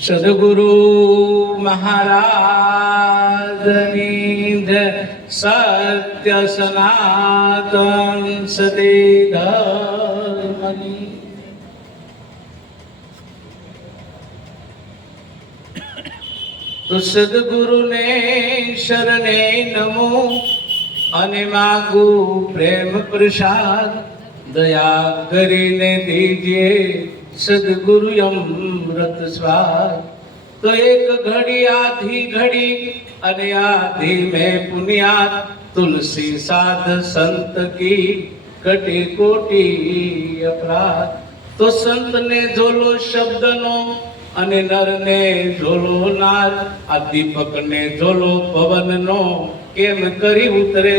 સદગુરુ મહારાજની સત્ય સનાતન સતી ધર્મની તો સદગુરુને શરણે નમો અને માગુ પ્રેમ પ્રસાદ દયા કરીને દીજે સદગુરુ અમૃત સ્વાર તો એક ઘડી આધી ઘડી અને આધી મેં પુણ્યાત તુલસી સાધ સંત કી કટી કોટી અપરાધ તો સંતને ઝોલો શબ્દનો અને નરને ઝોલો નાદ આ દીપકને ઝોલો પવનનો કેમ કરી ઉતરે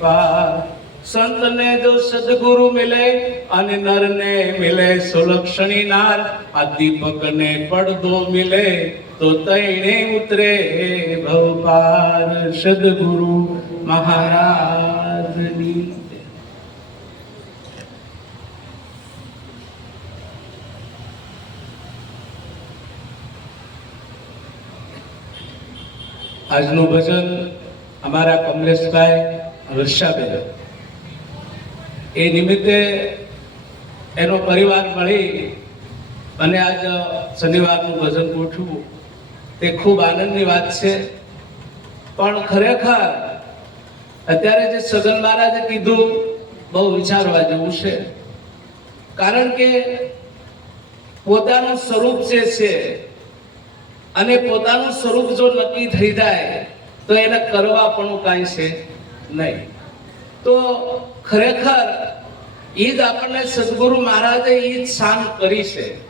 પાર સંતને જો સદગુરુ મિલે અને નરને મિલે સુલક્ષણી નાર, આ દીપકને પડદો મિલે, તો તૈણે ઉતરે ભવપાર સદગુરુ મહારાજની. આજનું ભજન અમારા કમલેશભાઈ વર્ષાબેન એ નિમિત્તે એનો પરિવાર મળી અને આજ શનિવારનું ભજન ગોઠવું, તે ખૂબ આનંદની વાત છે. પણ ખરેખર અત્યારે જે સગન મહારાજે કીધું, બહુ વિચારવા જેવું છે. કારણ કે પોતાનું સ્વરૂપ જે છે અને પોતાનું સ્વરૂપ જો નક્કી થઈ જાય, તો એને કરવા પણ કાંઈ છે નહીં. તો ખરેખર એ જ આપણને સદગુરુ મહારાજે એ જ શાન કરી છે.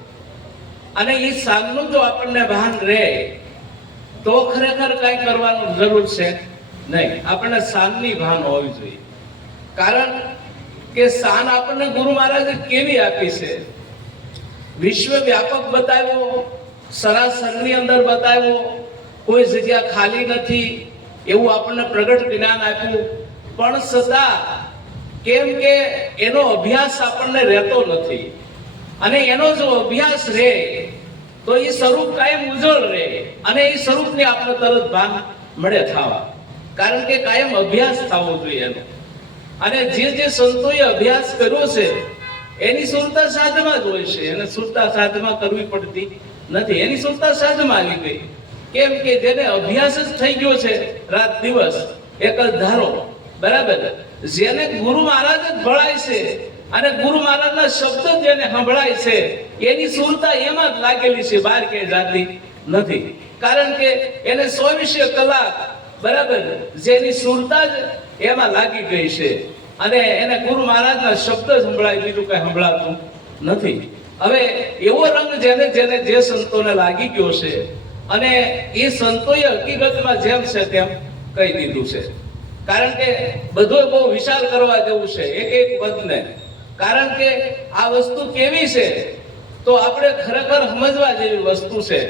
અને એ શાનનું જો આપણને ભાન રહે, તો ખરેખર કાંઈ કરવાનું જરૂર છે નહીં. આપણને શાનની ભાન હોવી જોઈએ. કારણ કે શાન આપણને ગુરુ મહારાજે કેવી આપી છે? વિશ્વ વ્યાપક બતાવ્યો, સરાસરની અંદર બતાવ્યો, કોઈ જગ્યા ખાલી નથી, એવું આપણને પ્રગટ જ્ઞાન આપ્યું. પણ છતાં કેમ કે એનો અભ્યાસ આપણને રહેતો નથી. અને એનો જો અભ્યાસ રહે તો એ સ્વરૂપ કાયમ ઉજળ રહે અને એ સ્વરૂપને આપણે તરત ભાન મળે થવા. કારણ કે કાયમ અભ્યાસ થવો જોઈએ એનો. અને જે જે સંતોએ અભ્યાસ કર્યો છે, એની સુરતા સાધમાં જ હોય છે. એને સુરતા સાધમાં કરવી પડતી નથી. એની સુરતા સાધમાં આવી ગઈ. કેમ કે જેને અભ્યાસ જ થઈ ગયો છે, રાત દિવસ, એક જ ધારો. બરાબર. જેને ગુરુ મહારાજ જ ભળાય છે અને ગુરુ મહારાજના શબ્દ જેને સંભળાય છે, એની સુરતા એમાં જ લાગેલી છે બહાર કે જાતી નથી. કારણ કે એને ચોવીસે કલાક બરાબર, જેની સુરતા જ એમાં લાગી ગઈ છે. અને એને ગુરુ મહારાજના શબ્દ સંભળાય, બીજું કઈ સંભળાતું નથી. હવે એવો રંગ જેને જેને જે સંતોને લાગી ગયો છે, અને એ સંતોએ હકીકતમાં જેમ છે તેમ કહી દીધું છે. કારણ કે બધું બહુ વિચાર કરવા જેવું છે, એક એક પદને. કારણ કે આ વસ્તુ કેવી છે, તો આપણે ખરેખર સમજવા જેવી વસ્તુ છે.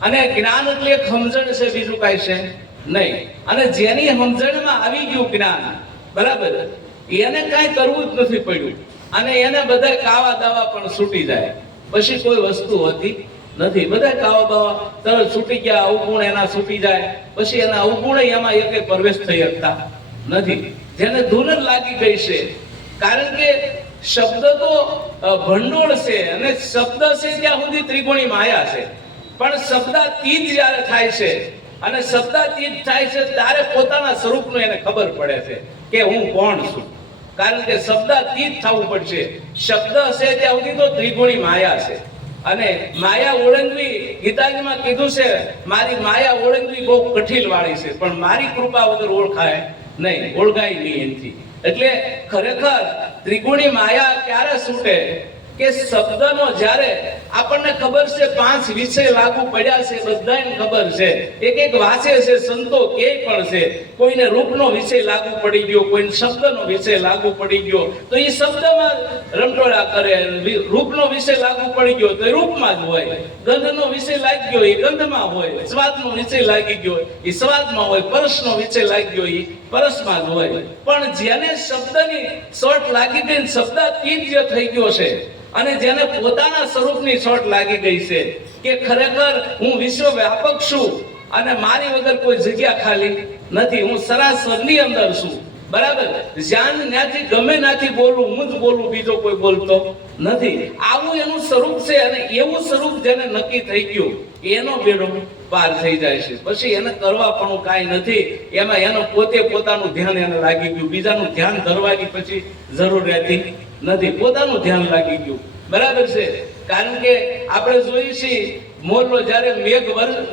અને જ્ઞાન એટલે એક સમજણ છે, બીજું કાંઈ છે નહીં. અને જેની સમજણમાં આવી ગયું જ્ઞાન, બરાબર, એને કાંઈ કરવું જ નથી પડ્યું. અને એને બધા કાવા દાવા પણ છૂટી જાય. પછી કોઈ વસ્તુ હતી નથી. બધા કાવા બાવા તરત છૂટી ગયા, અવગુણ એના છૂટી જાય. પછી એના અવગુણ એમાં એક પ્રવેશ થઈ શકતા. નથી. જેને ધૂન જ લાગી ગઈ છે. કારણ કે શબ્દ તો ભંડોળ છે અને શબ્દ છે ત્યાં સુધી ત્રિકોણી માયા છે. પણ શબ્દાતીત જ્યારે થાય છે, અને શબ્દાતીત થાય છે ત્યારે પોતાના સ્વરૂપનું એને ખબર પડે છે કે હું કોણ છું. કારણ કે શબ્દાતીત થવું પડશે. શબ્દ હશે ત્યાં સુધી તો ત્રિકોણી માયા છે. અને માયા ઓળંગવી, ગીતાજીમાં કીધું છે, મારી માયા ઓળંગવી બહુ કઠિન વાળી છે, પણ મારી કૃપા વગર ઓળખાય નહીં ઓળખાય નહીં એનથી. એટલે ખરેખર ત્રિકોણી માયા ક્યારે છૂટે કે શબ્દનો જ્યારે આપણને ખબર છે પાંચ વિષય લાગુ પડ્યા છે, બધાને ખબર છે. એક એક વાંચે છે, સંતો કે પણ છે, કોઈને રૂપનો વિષય લાગુ પડી ગયો, કોઈને શબ્દનો વિષય લાગુ પડી ગયો, તો એ શબ્દમાં રમટોળા કરે રૂપનો વિષય લાગુ પડી ગયો તો રૂપમાં જ હોય. ગંધનો વિષય લાગી ગયો એ ગંધમાં હોય. સ્વાદનો વિષય લાગી ગયો એ સ્વાદમાં હોય. પરસનો વિષય લાગી ગયો એ પરસમાં જ હોય. પણ જેને શબ્દની શોર્ટ લાગી ગઈ શબ્દ જે થઈ ગયો છે અને જેને પોતાના સ્વરૂપની શોટ લાગી ગઈ છે કે ખરેખર હું વિશ્વ વ્યાપક છું અને મારી વગર કોઈ જગ્યા ખાલી નથી, હું સરાસરની અંદર છું. બરાબર? જ્ઞાન ત્યાંથી ગમે નાથી બોલું, હું જ બોલું, બીજો કોઈ બોલતો નથી. આવું એનું સ્વરૂપ છે અને એવું સ્વરૂપ જેને નક્કી થઈ ગયું, એનો બેડો પાર થઈ જાય છે. પછી એને કરવા પણ કાંઈ નથી. એમાં એનો પોતે પોતાનું ધ્યાન એને લાગી ગયું. બીજાનું ધ્યાન ધરવાની પછી જરૂર રહેતી નથી. પોતાનું ધ્યાન લાગી ગયું. બરાબર છે? કારણ કે આપણે જોઈએ છીએ, મોરલો જ્યારે મેઘ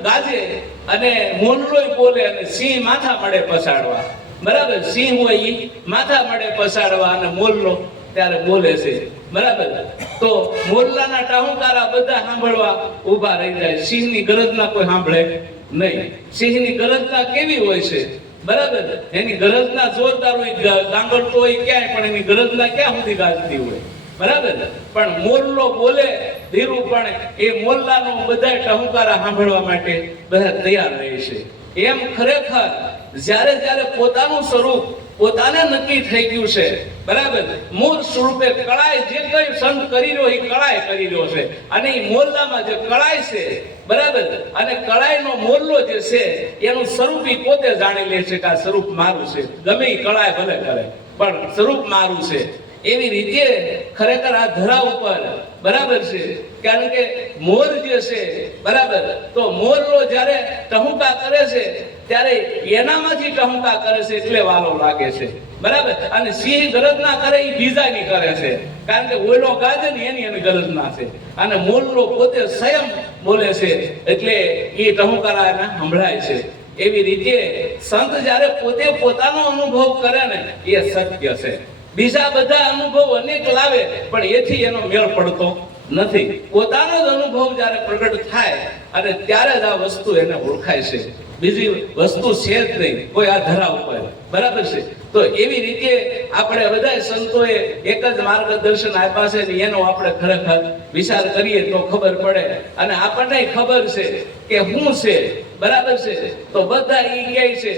ગાજે અને મોરલો બોલે અને સિંહ માથા મળે પસાડવા. બરાબર? સિંહ હોય એ માથા મળે પસાડવા અને મોરલો ત્યારે બોલે છે. બરાબર? તો મોરલાના ટાહુકારા બધા સાંભળવા ઊભા રહી જાય. સિંહની ગરજના કોઈ સાંભળે નહીં. સિંહની ગરજના કેવી હોય છે? બરાબર. એની ગરજના જોરદાર હોય, ગ- હોય ક્યાંય, પણ એની ગરજના ક્યાં સુધી ગાજતી હોય? બરાબર. પણ મોરલો બોલે ધીરું પણ એ મોરલાનો બધા ટહુકારા સાંભળવા માટે બધા તૈયાર રહે છે. એમ ખરેખર, જ્યારે જ્યારે પોતાનું સ્વરૂપ પોતાને નક્કી થઈ ગયું છે, બરાબર. મૂળ સ્વરૂપે કળાય જે કઈ સંત કરી રહ્યો એ કળાય કરી રહ્યો છે. અને એ મોરલામાં જે કળાય છે બરાબર? અને કળાઈનો મોરલો જે છે, એનું સ્વરૂપ ઈ પોતે જાણી લે છે કે આ સ્વરૂપ મારું છે. ગમે એ કળાય, ભલે કરે પણ સ્વરૂપ મારું છે. એવી રીતે ખરેખર આ ધરા ઉપર બરાબર છે. કારણ કે મોર જે છે, બરાબર? તો મોરલો જ્યારે ટહુકા કરે છે, ત્યારે એનામાંથી ટહુકા કરે છે એટલે વાલો લાગે છે. બરાબર? અને સિંહ ગરજ ના કરે એ બીજાની કરે છે. કારણ કે ઓયલો ગાજે ને એની એની ગરજ ના છે. અને મોરલો પોતે સ્વયં બોલે છે, એટલે એ ટહુકારા એને સંભળાય છે. એવી રીતે સંત જ્યારે પોતે પોતાનો અનુભવ કરે ને, એ સત્ય છે. બીજા બધા અનુભવ અનેક લાવે, પણ એથી એનો મેળ પડતો નથી. પોતાનો જ અનુભવ જ્યારે પ્રગટ થાય, અને ત્યારે જ આ વસ્તુ એને ઓળખાય છે. બીજી વસ્તુ છે જ નહીં. કોઈ આ ધરા ઉપર. બરાબર છે? તો એવી રીતે આપણે બધા સંતોએ એક જ માર્ગદર્શન આપ્યા છે ને એનો આપણે ખરેખર વિચાર કરીએ તો ખબર પડે. અને આપણને ખબર છે કે શું છે. બરાબર છે? તો બધા એ કહે છે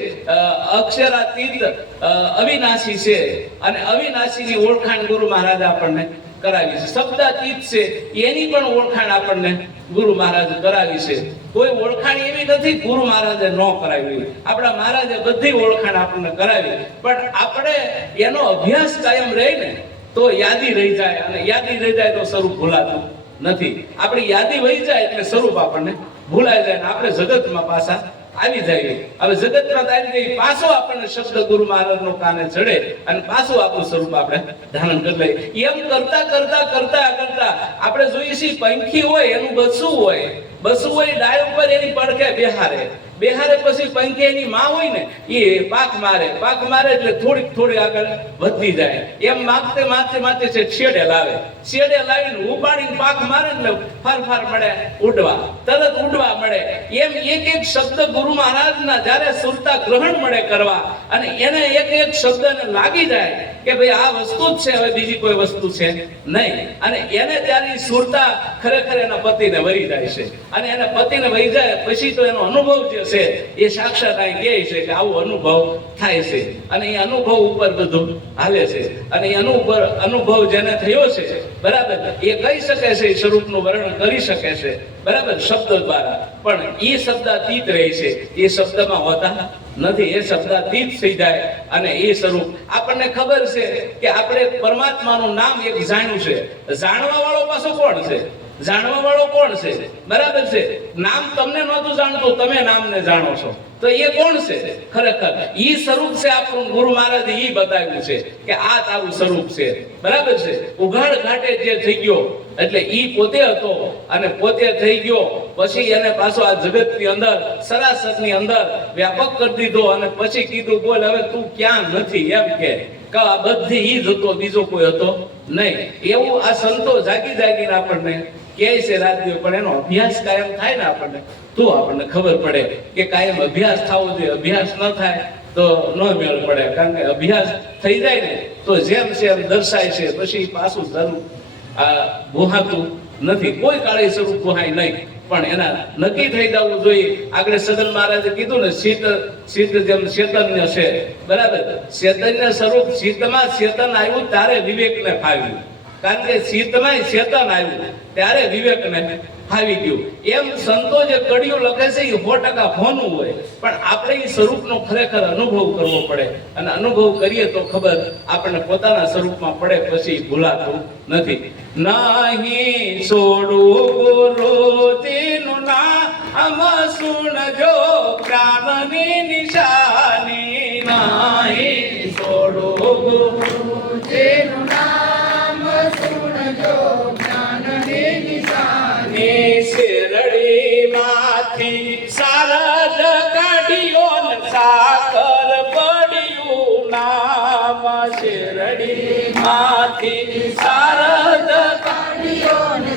અક્ષરાતીત અવિનાશી છે. અને અવિનાશીની ઓળખાણ ગુરુ મહારાજ આપણને કરાવી છે. શબ્દાતીત છે. એની પણ ઓળખાણ આપણને ગુરુ મહારાજે કરાવી છે. કોઈ ઓળખાણ એવી નથી, ગુરુ મહારાજે ન કરાવી આપણા મહારાજે બધી ઓળખાણ આપણને કરાવી. પણ આપણે એનો અભ્યાસ કાયમ રહે ને તો યાદી રહી જાય અને યાદી રહી જાય તો સ્વરૂપ ભૂલાતું નથી. આપણી યાદી વહી જાય એટલે સ્વરૂપ આપણને ભૂલાઈ જાય ને આપણે જગતમાં પાછા આવી જાય હવે જગતમાં આવી જઈએ પાછો આપણને શબ્દ ગુરુ મહારાજનો કાને ચડે અને પાછું આપણું સ્વરૂપ આપણે ધારણ કરી લઈએ એમ કરતા કરતા કરતા કરતા આપણે જોઈએ છીએ, પંખી હોય, એનું બસું હોય. બસું હોય, ડાય ઉપર એની પડખે બેહારે. બેહારે પછી પંખી એની માં હોય ને, એ પાક મારે. પાક મારે એટલે થોડીક થોડી આગળ વધતી જાય. એમ માગતે માગતે માગતે છે છેડે લાવે. છેડે લાવીને ઉપાડીને પાક મારે એટલે ફાર ફાર મળે ઉડવા. તરત ઉડવા મળે. એમ એક એક શબ્દ ગુરુ મહારાજના જ્યારે સુરતા ગ્રહણ મળે કરવા અને એને એક એક શબ્દને લાગી જાય કે ભાઈ આ વસ્તુ જ છે, હવે બીજી કોઈ વસ્તુ છે નહીં. અને એને ત્યારે સુરતા ખરેખર એના પતિને વરી જાય છે. અને એના પતિને વહી જાય પછી તો એનો અનુભવ જે છે, એ સાક્ષાત અહીં કહે છે કે આવો અનુભવ થાય છે. અને એ અનુભવ ઉપર બધું હાલે છે. અને એ અનુભવ અનુભવ જેને થયો છે, બરાબર, એ કહી શકે છે સ્વરૂપનું વર્ણન કરી શકે છે. બરાબર, શબ્દ દ્વારા. પણ એ શબ્દ અતીત રહે છે. એ શબ્દમાં હોતા નથી, એ શબ્દાતીત થઈ જાય અને એ સ્વરૂપ. આપણને ખબર છે કે આપણે પરમાત્માનું નામ એક જાણ્યું છે. જાણવા વાળો પાછો કોણ છે? જાણવા વાળો કોણ છે? બરાબર છે. નામ તમને નહોતું જાણતું, તમે નામને જાણો છો. તો એ કોણ છે? ખરેખર, ઈ સ્વરૂપ છે આપણું ગુરુ મહારાજે ઈ બતાવ્યું છે કે આ તારું સ્વરૂપ છે. બરાબર છે? ઉઘાડ ઘાટે જે થઈ ગયો, એટલે ઈ પોતે હતો અને પોતે થઈ ગયો. પછી એને પાછો આ જગતની અંદર, સરાસરની અંદર વ્યાપક કરી દીધો અને પછી કીધું, બોલ, હવે તું ક્યાં નથી? એમ કે. કે આ બધી હતો, બીજો કોઈ હતો નહીં. એવું આ સંતો જાગી જાગીને આપણને કે છે રાજ્યો પણ એનો અભ્યાસ કાયમ થાય ને આપણને. તો આપણને ખબર પડે કે કાયમ અભ્યાસ થવો જોઈએ. અભ્યાસ ન થાય તો ન મેળ પડે. કારણ કે અભ્યાસ થઈ જાય ને તો જેમ છે એમ દર્શાય છે. પછી પાછું ધરું આ ગુહાતું નથી. કોઈ કાળે સ્વરૂપ ગુહાય નહીં. પણ એના નક્કી થઈ જવું જોઈએ. આગળ સદન મહારાજે કીધું ને, શીત શીત જેમ ચેતન્ય છે. બરાબર? ચેતન્ય સ્વરૂપ શીતમાં ચેતન આવ્યું, ત્યારે વિવેકને ફાવ્યું. કારણ કે શીતમાં ચેતન આવ્યું, ત્યારે વિવેકને આવી ગયું. એમ સંતો જે કડીઓ લખે છે એ સો ટકા હોનું હોય. પણ આપણે એ સ્વરૂપનો ખરેખર અનુભવ કરવો પડે. અને અનુભવ કરીએ તો ખબર આપણને પોતાના સ્વરૂપમાં પડે, પછી ભૂલાતું નથી. નહીં છોડું ના નામ સુણજો પ્રાણની નિશાની. નહીં છોડું ગુરુ માંથી સારદ કાઢ્યો ને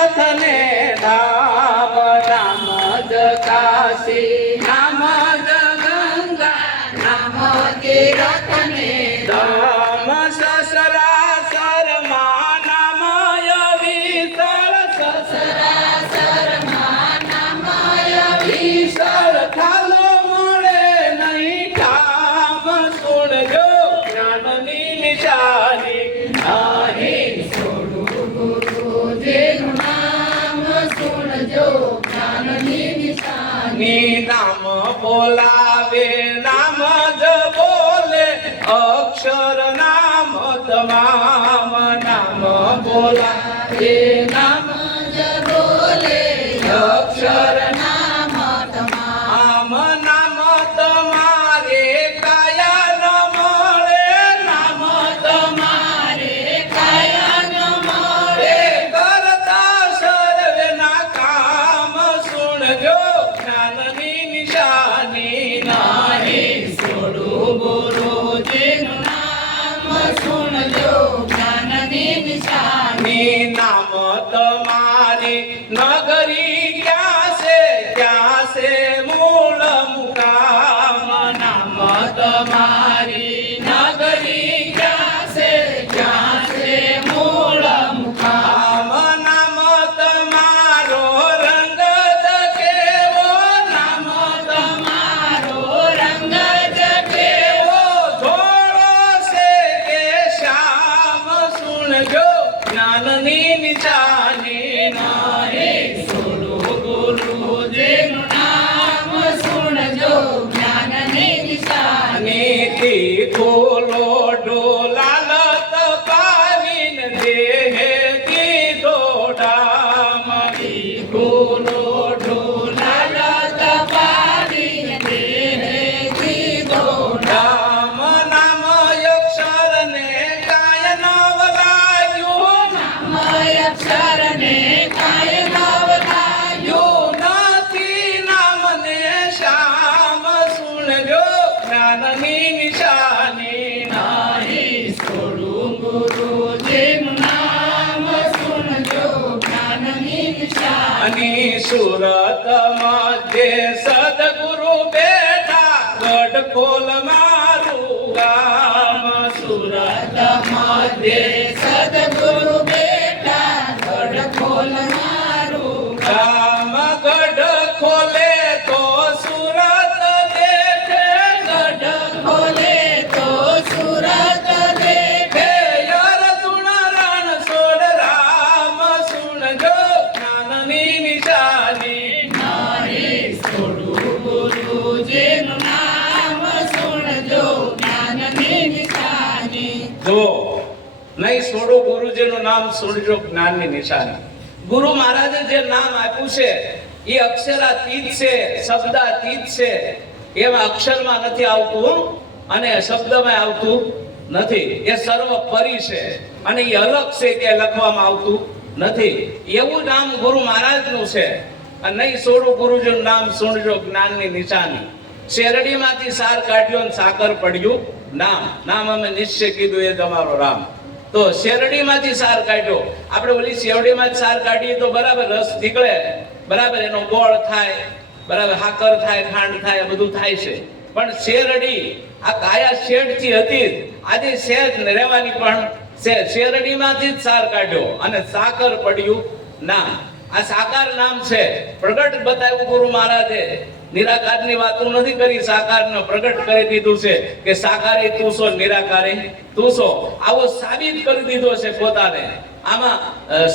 તીરથ ને ધામ નામ જ કાશી. નામ જ ગંગા નામ તીરથને ધામ બોલાવે નામ જ બોલે અક્ષર નામ તમામ નામ બોલાવે ગામ સુરત મધ્ય સુણજો જ્ઞાનની નિશાની. ગુરુ મહારાજે જે નામ આપ્યું છે, એ અક્ષરાતીત છે, શબ્દાતીત છે. એમાં અક્ષરમાં નથી આવતું, અને શબ્દમાં આવતું નથી. એ સર્વપરી છે, અને એ અલગ છે કે લખવામાં આવતું નથી. એવું નામ ગુરુ મહારાજનું છે. અને નહીં સોડું, ગુરુજીનું નામ સુણજો, જ્ઞાનની નિશાની. શેરડીમાંથી સાર કાઢ્યો ને સાકર પડ્યું. નામ. નામ અમે નિશ્ચય કીધું એ તમારો રામ. તો શેરડીમાંથી સાર કાઢ્યો. આપણે ઓલી શેરડીમાં સાર કાઢીએ તો બરાબર રસ નીકળે બરાબર એનો ગોળ થાય, બરાબર હાકર થાય, ખાંડ થાય બધું થાય છે. પણ શેરડી, આ કાયા શેઠથી હતી આજે શેઠ રહેવાની પણ શેરડી શેરડીમાંથી જ સાર કાઢ્યો અને સાકર પડ્યું નામ. આ સાકાર નામ છે. પ્રગટ બતાવ્યું ગુરુ મહારાજે. નિરાકારની વાત નથી કરી, સાકારને પ્રગટ કરી દીધું છે કે સાકારે તું છો નિરાકારે તું છો આવો સાબિત કરી દીધો છે પોતાને. આમાં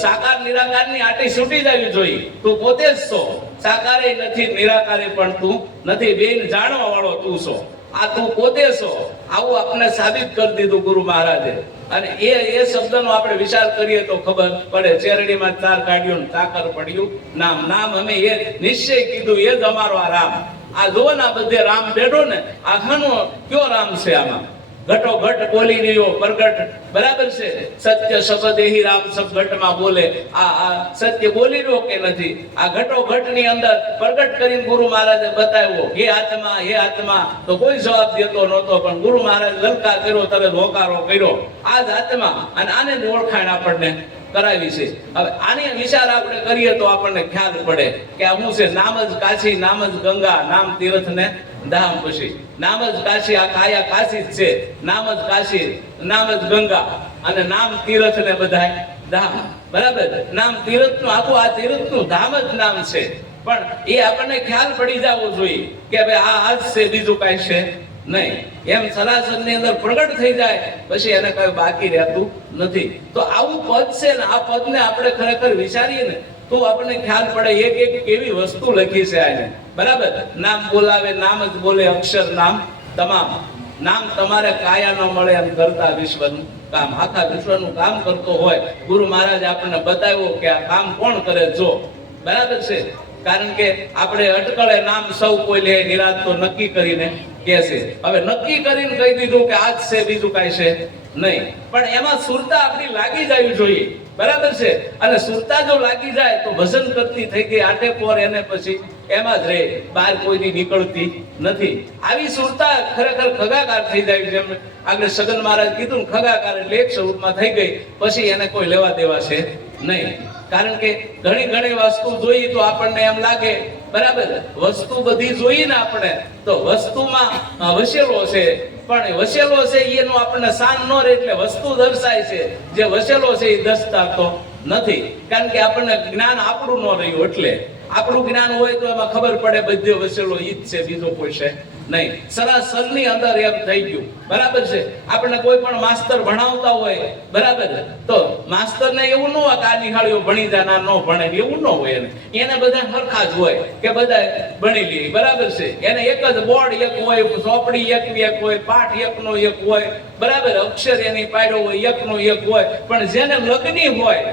સાકાર સાકાર નિરાકારની આટી છૂટી જવી જોઈએ. તું પોતે જ છો સાકારે નથી, નિરાકારે પણ તું નથી. બેન જાણવા વાળો તું છો આ તું પોતે છો આવું આપણે સાબિત કરી દીધું ગુરુ મહારાજે. અને એ એ શબ્દનો આપણે વિચાર કરીએ તો ખબર પડે. ચેરડીમાં ચાર કાઢ્યું ને તાકર પડ્યું. નામ નામ અમે એ નિશ્ચય કીધું, એ જ અમારો આ રામ. આ જુઓ ને આ બધે રામ બેઠો ને આખાનો કયો રામ છે આમાં? ઘટો ઘટ બોલી રહ્યો, પ્રગટ. બરાબર છે? સત્ય શબ્દ એહી રામ સબ ઘટમાં બોલે. આ સત્ય બોલી રહ્યો કે નથી? આ ઘટો ઘટની અંદર પ્રગટ કરીને ગુરુ મહારાજે બતાવ્યો, હે આત્મા હે આત્મા. તો કોઈ જવાબ દેતો નહોતો, પણ ગુરુ મહારાજ લલકાર કર્યો, તરત હોકારો કર્યો. આ જ આત્મા અને આને ઓળખાણ આપણને કરાવી છે. હવે આને વિચાર આપણે કરીએ તો આપણને ખ્યાલ પડે કે આ શું છે? નામ જ કાશી, નામ જ ગંગા, નામ તીર્થ ને ધામ પછી નામ જ કાશી, આ કાયા કાશી જ છે. નામ જ કાશી, નામ જ ગંગા. અને નામ તીર્થ ને બધાય ધામ. બરાબર? નામ તીરથનું આખું આ તીરથનું ધામ જ નામ છે. પણ એ આપણને ખ્યાલ પડી જવો જોઈએ કે ભાઈ આ આજ છે, બીજું કાંઈ છે નહીં. એમ સરાસરની અંદર પ્રગટ થઈ જાય, પછી એને કઈ બાકી રહેતું નથી. તો આવું પદ છે ને, આ પદને આપણે ખરેખર વિચારીએ ને તો આપણને ખ્યાલ પડે એક એક કેવી વસ્તુ લખી છે આને. બરાબર? નામ બોલાવે, નામ જ બોલે, અક્ષર નામ તમામ. નામ તમારે કાયા ન મળે એમ કરતા વિશ્વનું કામ. આખા વિશ્વનું કામ કરતો હોય, ગુરુ મહારાજ આપણને બતાવ્યો કે આ કામ કોણ કરે જો? બરાબર છે? કારણ કે આપણે અટકળે નામ સૌ કોઈ લે નિરાત તો નક્કી કરીને કે છે. હવે નક્કી કરીને કહી દીધું કે આજ છે, બીજું કાંઈ છે નહીં. પણ એમાં સુરતા આપણી લાગી જવી જોઈએ. બરાબર છે? અને સુરતા જો લાગી જાય તો ભજન કરતી થઈ ગઈ, આટે પોર એને પછી એમાં જ રહે. બહાર કોઈની નીકળતી નથી. આવી સુરતા ખરેખર ખગાકાર થઈ જાય જેમ આગળ સગન મહારાજ કીધું ખગાકાર એટલે એક સ્વરૂપમાં થઈ ગઈ, પછી એને કોઈ લેવા દેવા છે નહીં. કારણ કે ઘણી ઘણી વસ્તુ જોઈએ તો આપણને એમ લાગે, બરાબર, વસ્તુ બધી જોઈએ ને આપણે તો વસ્તુમાં વસેલો છે. પણ વસેલો છે એનું આપણને સાન ન રહે એટલે વસ્તુ દર્શાય છે. જે વસેલો છે એ દર્શાવતો નથી. કારણ કે આપણને જ્ઞાન આપણું ન રહ્યું એટલે. આપણું જ્ઞાન હોય તો એમાં ખબર પડે બધે વસેલો ઈ જ છે, બીજો કોઈ છે. નહીં. સરાસરની અંદર એમ થઈ ગયું. બરાબર છે? આપણને કોઈ પણ માસ્તર ભણાવતા હોય, બરાબર તો માસ્તરને એવું ન હોય કે આ નિહાળીઓ ભણી જાય ન ભણે એવું ન હોય એને. એને બધા સરખા જ હોય કે બધા ભણી લે. બરાબર છે? એને એક જ બોર્ડ એક હોય ચોપડી એક એક હોય, પાઠ એકનો એક હોય. બરાબર? અક્ષર એની પાડ્યો હોય એકનો એક હોય. પણ જેને લગ્ની હોય,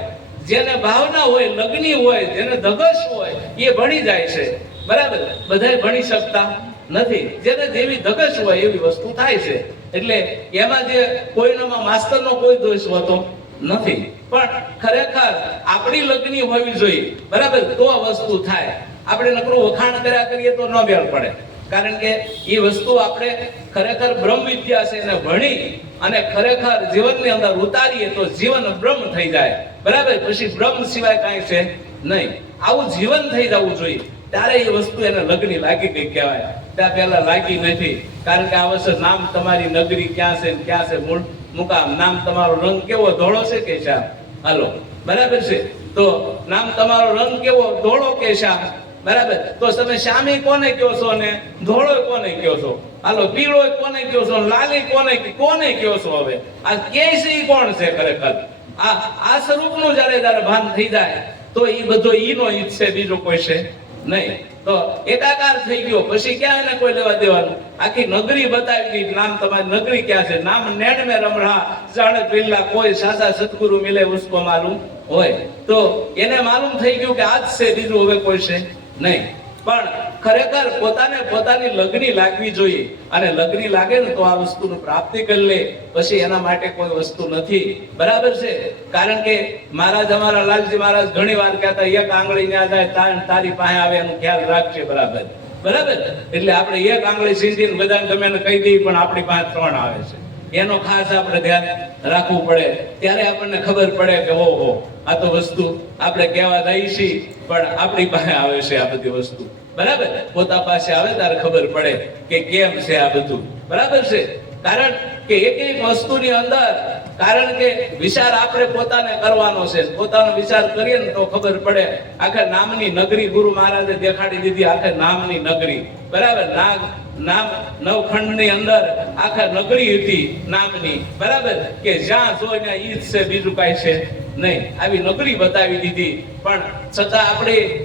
જેને ભાવના હોય, લગ્ની હોય, જેને ધગશ હોય, એ ભણી જાય છે. બરાબર? બધાય ભણી શકતા નથી. જેને જેવી ધગશ હોય એવી વસ્તુ થાય છે. એટલે એમાં જે કોઈનામાં માસ્તરનો કોઈ દોષ હોતો નથી. પણ ખરેખર આપણી લગ્ની હોવી જોઈએ. બરાબર? તો આ વસ્તુ થાય. આપણે નકરું વખાણ કર્યા કરીએ તો ન મેળ પડે. કારણ કે એ વસ્તુ આપણે ખરેખર બ્રહ્મ વિદ્યા છે એને ભણી અને ખરેખર જીવનની અંદર ઉતારીએ તો જીવન બ્રહ્મ થઈ જાય. બરાબર? પછી બ્રહ્મ સિવાય કાંઈ છે નહીં. આવું જીવન થઈ જવું જોઈએ. ત્યારે એ વસ્તુ એને લગ્ની લાગી ગઈ કહેવાય. ત્યાં પહેલા લાગી નથી. કારણ કે આ વર્ષે નામ તમારી નગરી ક્યાં છે ક્યાં છે મૂળ? મુકામ. નામ તમારો રંગ કેવો? ધોળો છે કે શ્યામ હાલો. બરાબર છે? તો નામ તમારો રંગ કેવો? ધોળો કે શ્યામ બરાબર? તો તમે શ્યામી કોને કયો છો ને ધોળો કોને કયો છો? હાલો, પીળો કોને કયો છો? લાલી કોને કોને કયો છો હવે? આ કે છે એ કોણ છે ખરેખર? આ આ સ્વરૂપનું જ્યારે જ્યારે ભાન થઈ જાય, તો એ બધો ઈનો ઈચ્છે બીજો કોઈ છે? નહીં. તો એકાકાર થઈ ગયો. પછી ક્યાં એને કોઈ લેવા દેવાનું? આખી નગરી બતાવી દીધી. નામ તમારી નગરી ક્યાં છે? નામ નેણ મે રમણા. ચાણક પેલા કોઈ સાસા સદગુરુ મિલે ઉસકો માલુમ હોય. તો એને માલુમ થઈ ગયું કે આજ છે, બીજું હવે કોઈ છે નહીં. પણ ખરેખર પોતાને પોતાની લગ્ની લાગવી જોઈએ. અને લગ્ની લાગે ને તો આ વસ્તુની પ્રાપ્તિ કરી લે. પછી એના માટે કોઈ વસ્તુ નથી. બરાબર છે? કારણ કે મહારાજ અમારા લાલજી મહારાજ ઘણી વાર કહેતા એક આંગળી ન્યા જાય તાર- પાસે આવે, એનું ખ્યાલ રાખજે. બરાબર. બરાબર? એટલે આપણે એક આંગળી સીંધીને બધાને ગમે કહી દઈએ, પણ આપણી પાસે ત્રણ આવે છે. એનો ખાસ આપણે ધ્યાન રાખવું પડે. ત્યારે આપણને ખબર પડે કે ઓહો, આ તો વસ્તુ આપણે કહેવા દઈ છીએ, પણ આપણી પાસે આવે છે આ બધી વસ્તુ. બરાબર? પોતા પાસે આવે ત્યારે ખબર પડે કે કેમ છે આ બધું. બરાબર છે? કારણ કે એક એક વસ્તુની અંદર, કારણ કે વિચાર આપણે પોતાને કરવાનો છે. પોતાનો વિચાર કરીએ ને તો ખબર પડે, આખા નામની નગરી ગુરુ મહારાજે દેખાડી દીધી આખે નામની નગરી. બરાબર? નાગ નામ નવખંડની અંદર આખા નગરી હતી નામની. બરાબર? કે જ્યાં જો ત્યાં ઈદ છે, બીજું કાંઈ છે નહીં. આવી નગરી બતાવી દીધી. પણ છતાં આપણે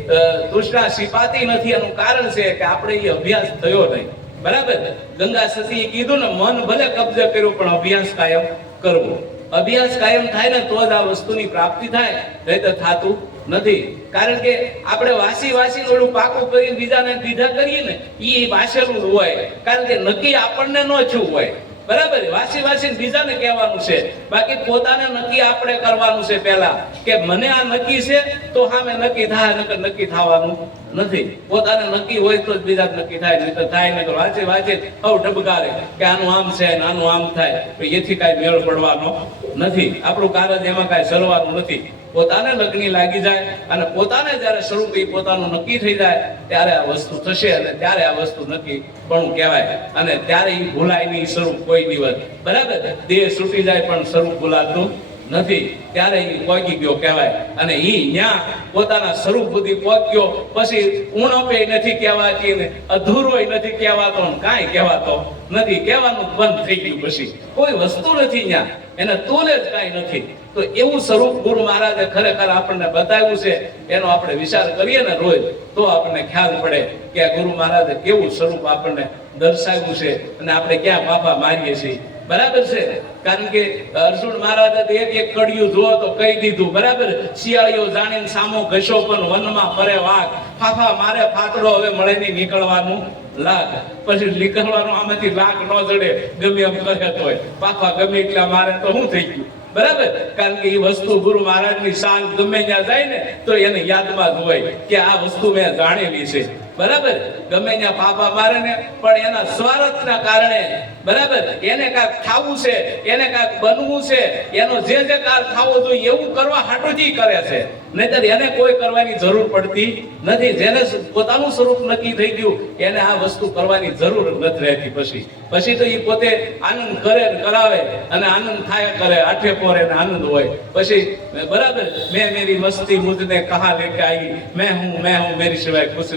દુષ્ટા સિપાતી નથી. એનું કારણ છે કે આપણે એ અભ્યાસ થયો નહીં. બરાબર? ગંગા સતીએ કીધું ને, મન ભલે કબજે કર્યો, પણ અભ્યાસ કાયમ કરવો. અભ્યાસ કાયમ થાય ને, તો જ આ વસ્તુની પ્રાપ્તિ થાય. નહીં તો થાતું નથી. કારણ કે આપણે વાસી વાસી ઓલું પાકું કરીને બીજાને દીધા કરીએ ને એ વાસેલું હોય. કારણ કે નક્કી આપણને ન છું હોય. બરાબર? વાસી વાસી બીજાને કહેવાનું છે. બાકી પોતાને નક્કી આપણે કરવાનું છે પહેલા. કે મને આ નક્કી છે, તો સામે નક્કી થાય, નકર નક્કી થવાનું નથી. પોતાને નક્કી હોય તો જ બીજા નક્કી થાય નહીં તો થાય નહીં વાંચે વાંચે, હવ ડબકારે કે આનું આમ છે ને આનું આમ થાય. તો એથી કાંઈ મેળ પડવાનો નથી. આપણું કારજ એમાં કાંઈ સરવાનું નથી. પોતાને લગ્ની લાગી જાય અને પોતાને જ્યારે સ્વરૂપ એ પોતાનું નક્કી થઈ જાય, ત્યારે આ વસ્તુ થશે અને ત્યારે આ વસ્તુ નક્કી પણ કહેવાય. અને ત્યારે એ ભૂલાય નહીં સ્વરૂપ કોઈ દિવસ, બરાબર? દેહ છૂટી જાય પણ સ્વરૂપ ભૂલાતું નથી. ત્યારે એ પહોંચી ગયો કહેવાય. અને એ ન્યા પોતાના સ્વરૂપ સુધી પહોંચ્યો પછી ઉણપે નથી કહેવાતી ને અધૂરોય નથી કહેવાતો કાંઈ કહેવાતો નથી. કહેવાનું બંધ થઈ ગયું પછી. કોઈ વસ્તુ નથી ન્યા. એને તોલે જ કાંઈ નથી. તો એવું સ્વરૂપ ગુરુ મહારાજે ખરેખર આપણને બતાવ્યું છે, એનો આપણે વિચાર કરીએ ને રોજ, તો આપણને ખ્યાલ પડે કે ગુરુ મહારાજે કેવું સ્વરૂપ આપણને દર્શાવ્યું છે અને આપણે ક્યાં પાપા મારીએ છીએ. બરાબર છે? કારણ કે અર્જુન મહારાજ એક એક કડિયું જુઓ તો કહી દીધું, બરાબર? શિયાળીઓ જાણીને સામો ઘસો પણ વનમાં ફરે વાઘ. ફાફા, મારે ફાતડો હવે મળે નહીં નીકળવાનું. લાગ. પછી નીકળવાનું આમાંથી લાગ ન જડે, ગમે એમ કરે હોય પાફા ગમે એટલા મારે તો શું થઈ ગયું? બરાબર? કારણ કે એ વસ્તુ ગુરુ મહારાજની શાન ગમે ત્યાં જાય ને, તો એને યાદમાં જ હોય કે આ વસ્તુ મેં જાણેલી છે. બરાબર? ગમે ત્યાં પાપા મારે ને, પણ એના સ્વાર્થના કારણે બરાબર? એને કાંઈક થવું છે, એને કાંઈક બનવું છે, એનો જે જે કાળ થવો જોઈએ, એવું કરવા હાટુજી કરે છે. નહીતર એને કોઈ કરવાની જરૂર પડતી નથી. જેને પોતાનું સ્વરૂપ નક્કી થઈ ગયું, એને આ વસ્તુ કરવાની જરૂર નથી રહેતી પછી. પછી તો એ પોતે આનંદ કરે કરાવે અને આનંદ થાય કરે, આઠે પોરે આનંદ હોય. પછી બરાબર, મેં મેરી મસ્તી મુજને કહા લેકે આવી મેં હું મેં હું મેરી સિવાય ખુશ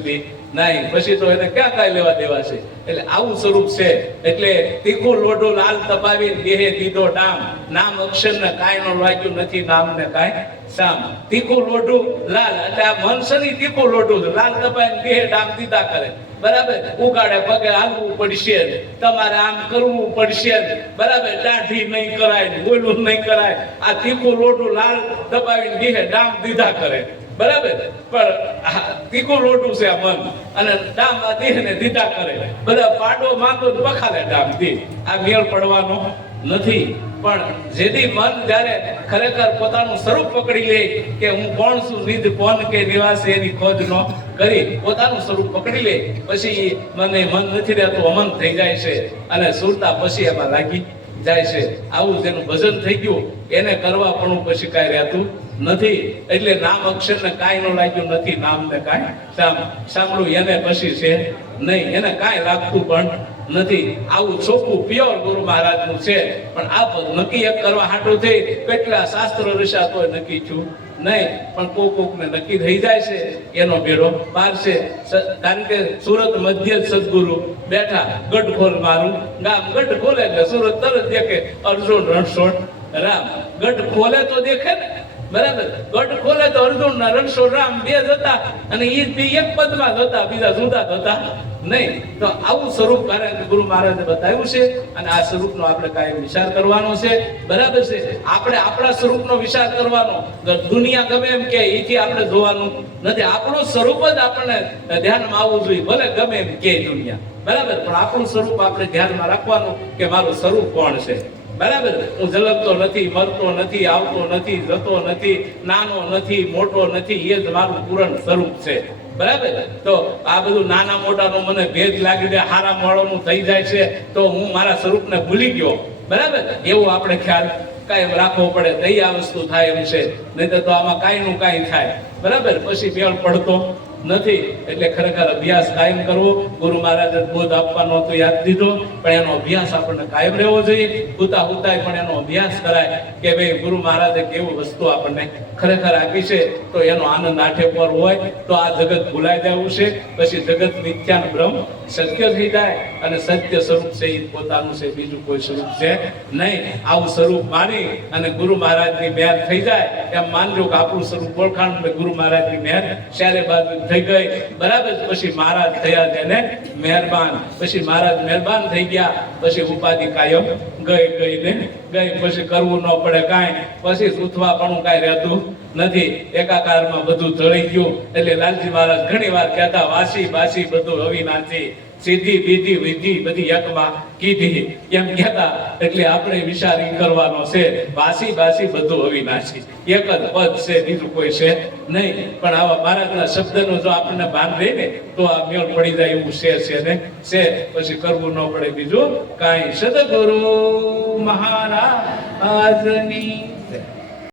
નહીં પછી તો એને ક્યાં કાંઈ લેવા દેવા છે? એટલે આવું સ્વરૂપ છે. એટલે તીખું લોઢો લાલ તપાવી દેહે દીધો ડામ. નામ અક્ષર ને કાંઈ નો લાગ્યું નથી નામ ને કાંઈ સામ. તીખું લોઢું લાલ, એટલે આ મનસની તીખું લોઢું લાલ તપાવીને દેહે ડામ દીધા કરે. બરાબર? ઉગાડે પગે હાલવું પડશે તમારે આમ કરવું પડશે બરાબર? દાઢી નહીં કરાય ઓલું નહીં કરાય. આ તીખું લોઢું લાલ દબાવીને દેહે ડામ દીધા કરે. બરાબર? પણ તીખું લોટું છે મન. અને ડામ આ દેહને દીધા કરે. બધા પાડો માંગો તો બખાલે ડામ દે આ મેળ પડવાનો નથી. પણ જેથી મન જ્યારે ખરેખર પોતાનું સ્વરૂપ પકડી લે કે હું કોણ છું, નિધ કોણ કે નિવાસ એની ખોજ ન કરી, પોતાનું સ્વરૂપ પકડી લે, પછી મને મન નથી રહેતું, અમન થઈ જાય છે. અને સુરતા પછી એમાં લાગી જાય છે. આવું જેનું ભજન થઈ ગયું. એને કરવા પણ પછી કાંઈ રહેતું નથી. એટલે નામ અક્ષર ને કાંઈ ન લાગ્યું, નથી નામ ને કાંઈ સાંભળું, એને પછી છે, નહીં, એને કાંઈ લાગતું પણ નથી. આવું ચોખ્ખું પ્યોર ગુરુ મહારાજનું છે. પણ આ નક્કી એક કરવા હાટું થઈ, કેટલા શાસ્ત્ર તોય નક્કી છું નહીં. પણ કોક કોક ને નક્કી થઈ જાય છે, એનો બેડો પાર છે. કારણ કે સુરત મધ્ય સદગુરુ બેઠા, ગઢ ખોલ મારું. ગામ ગઢ ખોલે એટલે સુરત તરત દેખે અર્જુન રણછોડ. રામ, ગઢ ખોલે તો દેખે ને. બરાબર. ગઢ ખોલે તો અર્જુન ના રણછોડ રામ બે જ અને એ બી એક પદમાં જ બીજા જુદા હતા. નહીં, તો આવું સ્વરૂપ ગુરુ મહારાજે બતાવ્યું છે અને આ સ્વરૂપનો આપણે કાયમ વિચાર કરવાનો છે. બરાબર છે? આપણે આપણા સ્વરૂપનો વિચાર કરવાનો. દુનિયા ગમે એમ કે એથી આપણે જોવાનું નથી. આપણું સ્વરૂપ જ આપણને ધ્યાનમાં આવવું જોઈએ, ભલે ગમે એમ કે દુનિયા. બરાબર? પણ આપણું સ્વરૂપ આપણે ધ્યાનમાં રાખવાનું કે મારું સ્વરૂપ કોણ છે? બરાબર હું ઝલકતો નથી, મરતો નથી, આવતો નથી, જતો નથી, નાનો નથી, મોટો નથી, એ જ મારું પૂરણ સ્વરૂપ છે. બરાબર? તો આ બધું નાના મોટાનો મને ભેદ લાગી દે હારા મોડોનું થઈ જાય છે, તો હું મારા સ્વરૂપને ભૂલી ગયો. બરાબર? એવું આપણે ખ્યાલ કાયમ રાખવો પડે તો આ વસ્તુ થાય એમ છે. નહીં તો આમાં કાંઈ નું કાંઈ થાય. બરાબર? પછી મેળ પડતો. નથી. એટલે ખરેખર અભ્યાસ કાયમ કરવો. ગુરુ મહારાજે બોધ આપવાનો તો યાદ દીધો, પણ એનો અભ્યાસ આપણને કાયમ રહેવો જોઈએ. હુતા હુતાય પણ એનો અભ્યાસ કરાય કે ભાઈ ગુરુ મહારાજે કેવું વસ્તુ આપણને ખરેખર આપી છે, તો એનો આનંદ આઠે પર હોય, તો આ જગત ભૂલાઈ જવું છે. પછી જગત મિથ્યાન બ્રહ્મ સત્ય થઈ જાય અને સત્ય સ્વરૂપ છે એ પોતાનું છે, બીજું કોઈ સ્વરૂપ છે નહીં. આવું સ્વરૂપ માની અને ગુરુ મહારાજની મહેર થઈ જાય એમ માનજો કે આપણું સ્વરૂપ ઓળખાણ ગુરુ મહારાજની મહેર ચારે બાજુ થઈ ગઈ. બરાબર પછી મહારાજ થયા તેને મહેરબાન. પછી મહારાજ મહેરબાન થઈ ગયા. પછી ઉપાધિ કાયમ ગઈ ગઈ ને ગઈ. પછી કરવું ન પડે કાંઈ. પછી સૂથવા પણ કાંઈ રહેતું નથી. એકાકારમાં બધું જળી ગયું. એટલે લાલજી મહારાજ ઘણી વાર કહેતા, વાસી વાસી, બધું અવિનાશી. સીધી, બીધી, વિધિ, બધી એકમાં કીધી. એમ કહેતા, એટલે આપણે વિચાર કરવાનો છે, વાસી વાસી, બધું અવિનાશી. એક જ પદ છે, બીજું કોઈ છે નહીં. પણ આવા મહારાજના શબ્દનો જો આપણને ભાન રહે ને, તો આ મેળ પડી જાય એવું છે છે ને? છે. પછી કરવું ન પડે બીજું. કાંઈ સદગુરુ મહારાજની